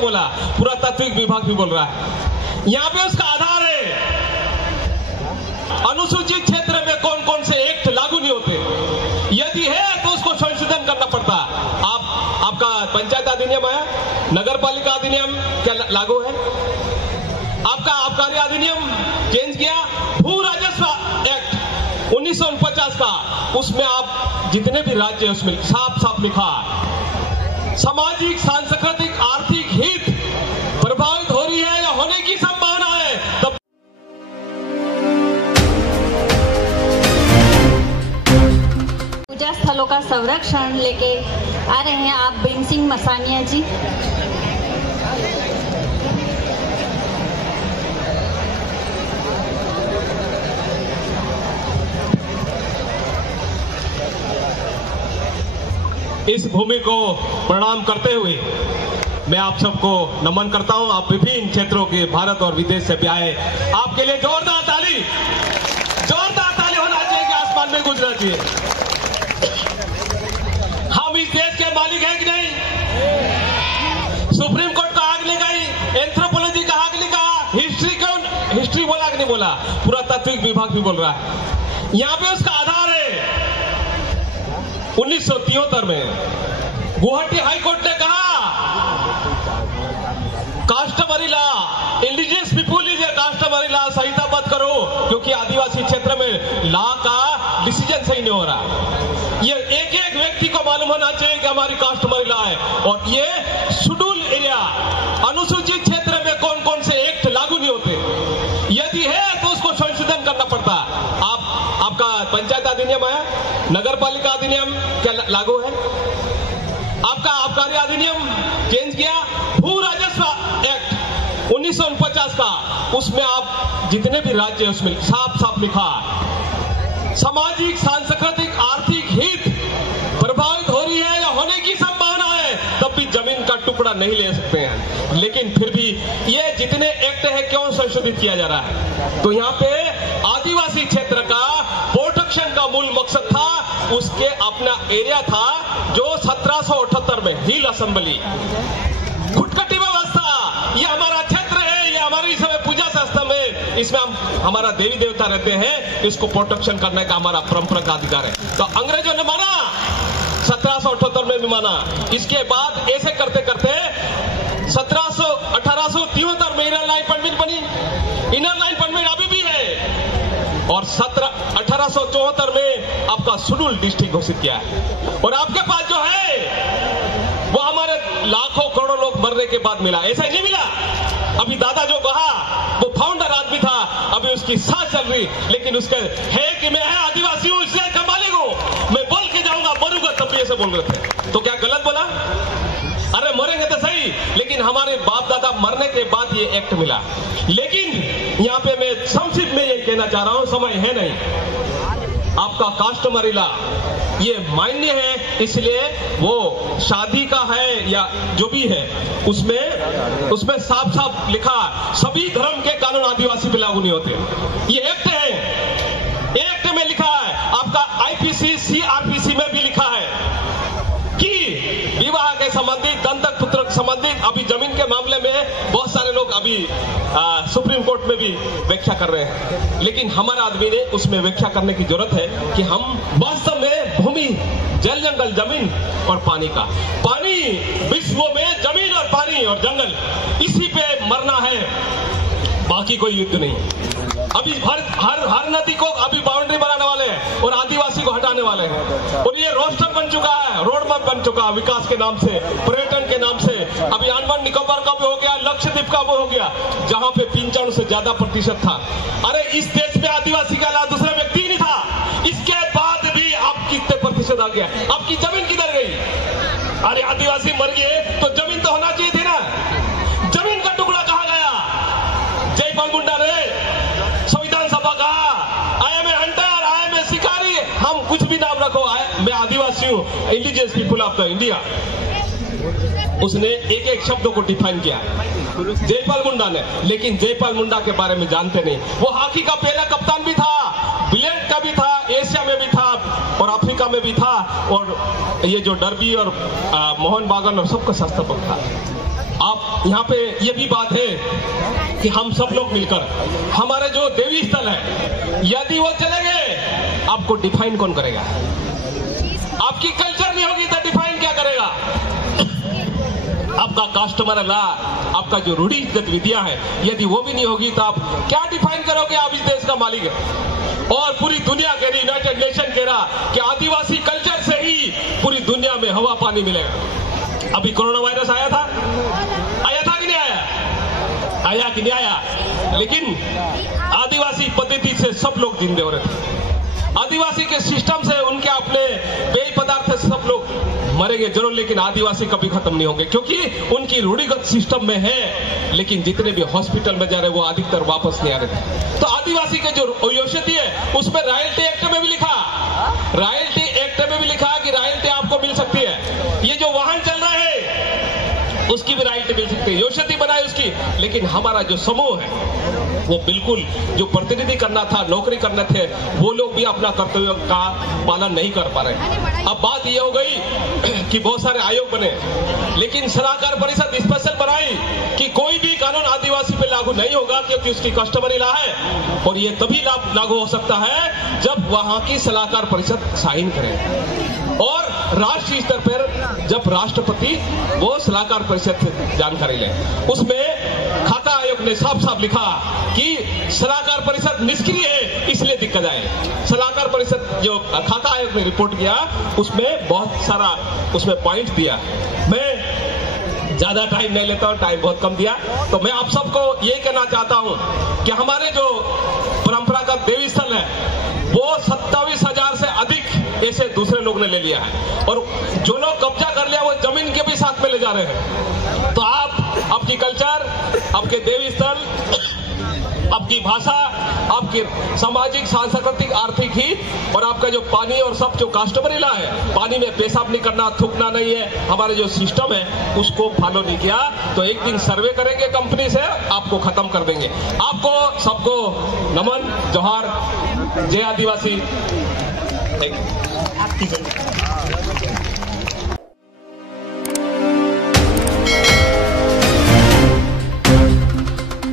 नहीं बोला, पुरातात्विक विभाग भी बोल रहा है। यहाँ पे उसका आधार है अनुसूचित क्षेत्र में कौन कौन से एक्ट लागू नहीं होते, यदि है तो उसको संशोधन करना पड़ता। आपका पंचायत अधिनियम आया, नगर पालिका अधिनियम क्या लागू है, आपका आबकारी अधिनियम चेंज किया, भू राजस्व एक्ट 1949 का, उसमें आप जितने भी राज्य है उसमें साफ साफ लिखा सामाजिक सांस्कृतिक आर्थिक हित प्रभावित हो रही है या होने की संभावना है तब पूजा स्थलों का संरक्षण लेके आ रहे हैं आप बेन सिंह मसानिया जी। इस भूमि को प्रणाम करते हुए मैं आप सबको नमन करता हूं। आप विभिन्न क्षेत्रों के भारत और विदेश से भी आए, आपके लिए जोरदार ताली होना चाहिए कि आसमान में गुजरना चाहिए। हम इस देश के मालिक हैं कि नहीं? सुप्रीम कोर्ट का हक नहीं कही, एंथ्रोपोलॉजी का हक नहीं कहा, हिस्ट्री बोला कि नहीं बोला, पुरातात्विक विभाग भी बोल रहा है। यहाँ पे उसका आधार है 1973 में गुवाहाटी हाईकोर्ट ने कहा customary law, indigenous people is a customary law संहिता मत करो, क्योंकि आदिवासी क्षेत्र में लॉ का डिसीजन सही नहीं हो रहा। ये एक एक व्यक्ति को मालूम होना चाहिए कि हमारी कास्टमरी लॉ है, और ये शेड्यूल एरिया अनुसूचित क्षेत्र में कौन कौन से एक्ट लागू नहीं होते, यदि है तो उसको संशोधन करना पड़ता। आपका पंचायत अधिनियम आया, नगर पालिका अधिनियम क्या लागू है, आपका आबकारी अधिनियम चेंज किया, भू राजस्व एक्ट 1949 का, उसमें आप जितने भी राज्य है उसमें साफ साफ लिखा सामाजिक सांस्कृतिक आर्थिक हित प्रभावित हो रही है या होने की संभावना है तब भी जमीन का टुकड़ा नहीं ले सकते हैं। लेकिन फिर भी ये जितने एक्ट है क्यों संशोधित किया जा रहा है? तो यहाँ पे आदिवासी क्षेत्र का प्रोटेक्शन का मूल मकसद था, उसके अपना एरिया था जो 1778 में हिल असेंबली खुटकटी व्यवस्था, ये हमारा क्षेत्र है, ये हमारी समय पूजा शास्त्र में, इसमें हमारा देवी देवता रहते हैं, इसको प्रोटेक्शन करने का हमारा परंपरा का अधिकार है। तो अंग्रेजों ने माना, 1778 में भी माना। इसके बाद ऐसे करते करते 1873 में इनर लाइन परमिट बनी, इनर लाइन परमिट अभी भी है, और 1874 में आपका शेड्यूल डिस्ट्रिक्ट घोषित किया है। और आपके पास जो है वो हमारे लाखों करोड़ों लोग मरने के बाद मिला, ऐसा ही नहीं मिला। अभी दादा जो कहा वो फाउंडर आदमी था, अभी उसकी सांस चल रही, लेकिन उसके है कि मैं आदिवासी हूं इसलिए का मालिक हूं, मैं बोल के जाऊंगा, मरूंगा तब भी ऐसे बोल रहे थे। तो क्या गलत बोला? अरे मरेंगे तो सही, लेकिन हमारे बाप दादा मरने के बाद ये एक्ट मिला। लेकिन यहाँ पे मैं संक्षिप्त में ये कहना चाह रहा हूं, समय है नहीं, आपका कास्टमरी लॉ ये मान्य है, इसलिए वो शादी का है या जो भी है उसमें साफ साफ लिखा सभी धर्म के कानून आदिवासी पे लागू नहीं होते। ये एक्ट है, एक्ट में लिखा है, आपका आईपीसी सीआरपीसी में भी लिखा है कि विवाह के संबंधित, दंतक पुत्र के संबंधित, अभी जमीन के मामले में बहुत सारे लोग अभी सुप्रीम कोर्ट में भी व्याख्या कर रहे हैं, लेकिन हमारा आदमी ने उसमें व्याख्या करने की जरूरत है कि हम वास्तव में भूमि, जल जंगल, जमीन और पानी का, पानी विश्व में जमीन और पानी और जंगल, इसी पे मरना है, बाकी कोई युद्ध नहीं। अभी हर नदी को अभी बाउंड्री बनाने वाले हैं और आदिवासी को हटाने वाले हैं, और ये रोस्टर बन चुका है, रोड मैप बन चुका है विकास के नाम से, पर्यटन के नाम से। अभी अंडमान निकोबार का भी हो गया, लक्षद्वीप का भी हो गया, जहां पे 95 से ज्यादा प्रतिशत था। अरे इस देश में आदिवासी का अलावा दूसरा व्यक्ति नहीं था, इसके बाद भी आप कितने प्रतिशत आ गया? आपकी जमीन किधर गई? अरे आदिवासी मर गए तो जमीन तो होना चाहिए थी ना, जमीन का टुकड़ा कहाँ गया? जयपाल मुंडा ने संविधान सभा कहा I am a hunter, I am a शिकारी, हम कुछ भी नाम रखो, मैं आदिवासी हूं, indigenous people of the India. उसने एक एक शब्द को डिफाइन किया जयपाल मुंडा ने, लेकिन जयपाल मुंडा के बारे में जानते नहीं। वो हॉकी का पहला कप्तान भी था, बिलियर्ड का भी था, एशिया में भी था और अफ्रीका में भी था, और ये जो डर्बी और मोहन बागान और सबका संस्थापक था। आप यहाँ पे ये भी बात है कि हम सब लोग मिलकर हमारे जो देवी स्थल है, यदि वो चले गए, आपको डिफाइन कौन करेगा? आपकी कल्चर नहीं होगी तो डिफाइन क्या करेगा? आपका कस्टमर ला, आपका जो रूढ़ी गतिविधियां है, यदि वो भी नहीं होगी तो आप क्या डिफाइन करोगे? आप इस देश का मालिक है। और पूरी दुनिया कह रही, यूनाइटेड नेशन कह रहा कि आदिवासी कल्चर से ही पूरी दुनिया में हवा पानी मिलेगा। अभी कोरोना वायरस आया था कि नहीं आया? आया कि नहीं आया? लेकिन आदिवासी पद्धति से सब लोग जिंदे हो रहे थे। आदिवासी के सिस्टम से, उनके अपने पेय पदार्थ से सब लोग मरेंगे जरूर, लेकिन आदिवासी कभी खत्म नहीं होंगे, क्योंकि उनकी रूढ़िगत सिस्टम में है। लेकिन जितने भी हॉस्पिटल में जा रहे वो अधिकतर वापस नहीं आ रहे थे। तो आदिवासी के जो औषधि है उसमें रॉयल्टी एक्ट में भी लिखा, रॉयल्टी एक्ट में भी लिखा कि रॉयल्टी आपको मिल सकती है। ये जो वाहन चल रहा है उसकी भी रॉयल्टी मिल सकती है, औषधि बनाए उसकी। लेकिन हमारा जो समूह है वो बिल्कुल जो प्रतिनिधि करना था, नौकरी करने थे, वो लोग भी अपना कर्तव्य का पालन नहीं कर पा रहे। अब बात ये हो गई कि बहुत सारे आयोग बने, लेकिन सलाहकार परिषद स्पेशल बनाई कि कोई भी कानून आदिवासी पे लागू नहीं होगा, क्योंकि उसकी कस्टमरी लॉ है। और ये तभी लागू हो सकता है जब वहां की सलाहकार परिषद साइन करे, और राष्ट्रीय स्तर पर जब राष्ट्रपति वो सलाहकार परिषद से जानकारी ले। उसमें खाता आयोग ने साफ साफ लिखा कि सलाहकार परिषद निष्क्रिय है, इसलिए दिक्कत आए। सलाहकार परिषद जो खाता आयोग ने रिपोर्ट किया उसमें बहुत सारा उसमें पॉइंट दिया। मैं ज्यादा टाइम नहीं लेता हूं, टाइम बहुत कम दिया। तो मैं आप सबको यही कहना चाहता हूं कि हमारे जो परंपरागत देवी स्थल है वो 27,000 से अधिक ऐसे दूसरे लोग ने ले लिया है, और जो लोग कब्जा कर लिया वो जमीन के भी साथ में ले जा रहे हैं। तो आप आपकी कल्चर, आपके देवी स्थल, आपकी भाषा, आपकी सामाजिक, सांस्कृतिक, आर्थिक हित, और आपका जो पानी और सब जो कस्टमरी लॉ है, पानी में पेशाब नहीं करना, थूकना नहीं है, हमारे जो सिस्टम है उसको फॉलो नहीं किया तो एक दिन सर्वे करेंगे कंपनी से, आपको खत्म कर देंगे। आपको सबको नमन, जोहार, जय आदिवासी।